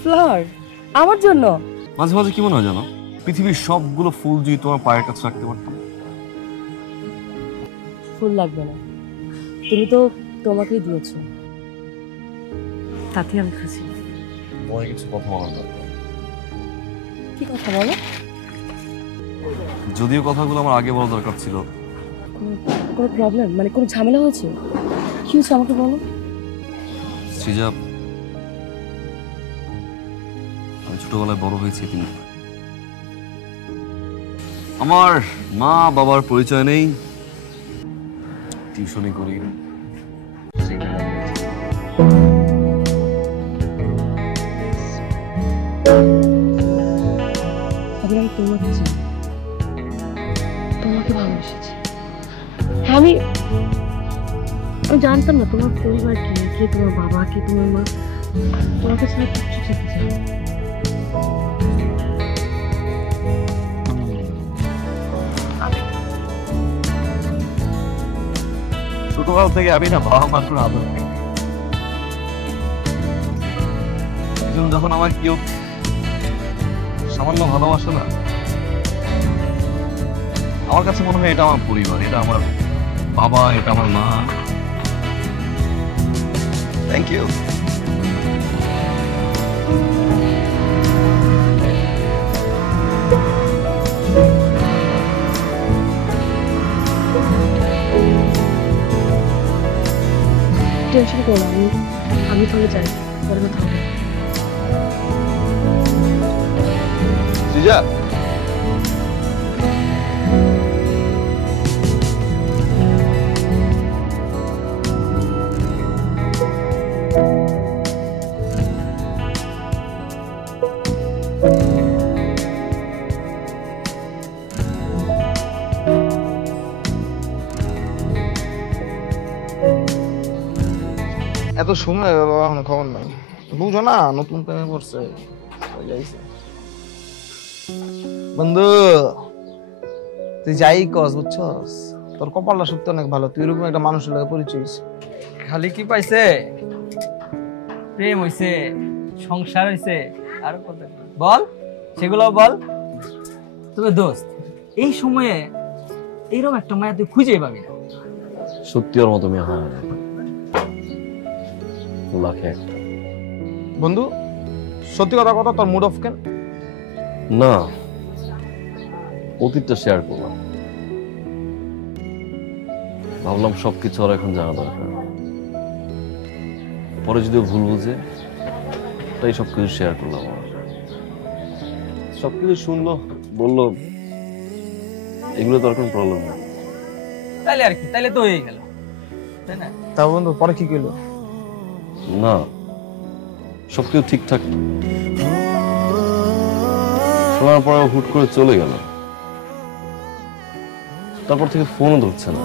Flower আমার জন্য? মাঝে মাঝে কি মনে হয় জানো, পৃথিবীর সবগুলো ফুল যদি তোমার পায়ের কাছে রাখতে পারতাম। ফুল লাগবে না, তুমি তো তোমাকেই দিয়েছো, তাতে আমি খুশি। তোমার কিছু কথা বলার দরকার। কি কথা বলো? যদিও কথাগুলো আমার আগে বলা দরকার ছিল। কোনো প্রবলেম, মানে কোনো ঝামেলা হয়েছে? কি হয়েছে আমাকে বলো। সৃজা, আমি ছোটবেলায় বড় হয়েছি তিনি, আমার মা বাবার পরিচয় নেই, টিউশনি করি। আমি তোমাকে চাই, তোমাকে ভালোবেসেছি। আমি জানতাম না তোমার পরিবার কি, কে তোমার বাবা, কে তোমার মা। তোমাকে ছাড়া কিচ্ছু যেতে চাই। ছোটবেলা থেকে আমি না বাবা মার কোনো আদর নেই। যখন আমার কেউ সামান্য ভালোবাসে না, আমার কাছে মনে হয় এটা আমার পরিবার, এটা আমার বাবা, এটা আমার মা। Thank you. টেনশন করো না, আমি তাহলে যাই, পরে কথা হবে। সৃজা, এত সময় বাবা এখন খবর নাই, বুঝো না নতুন প্রেমে পড়ছে। বন্ধু তুই যাই কস বুঝছস, তোর কপালটা সত্যি অনেক ভালো, তুই এরকম একটা মানুষের লাগে পরিচয় হইছিস। খালি কি পাইছে? প্রেম হইছে, সংসার হইছে, আর কত বল, সেগুলো বল। তবে দোস্ত, এই সময়ে এইরকম একটা মায়া তুই খুঁজেই পাবি না। সত্যি ওর মতো মেয়ে হয় না, লাখে একটা। বন্ধু সত্যি কথা কথা, তোর মুড অফ কেন? না, অতীতটা শেয়ার করলাম, ভাবলাম সবকিছু আর এখন জানা দরকার, পরে যদিও ভুল বুঝে, তাই সবকিছু শেয়ার করলাম। আমার সবকিছু শুনলো, বললো এগুলো তো আর কোনো প্রবলেম নেই। তাইলে আর কি, তাইলে তো হয়ে গেল, তাই না? তা বন্ধু পরে কি কইলো? না, সবকিছু ঠিকঠাক শোনার পরে হুট করে চলে গেল, তারপর থেকে ফোনও ধরছে না।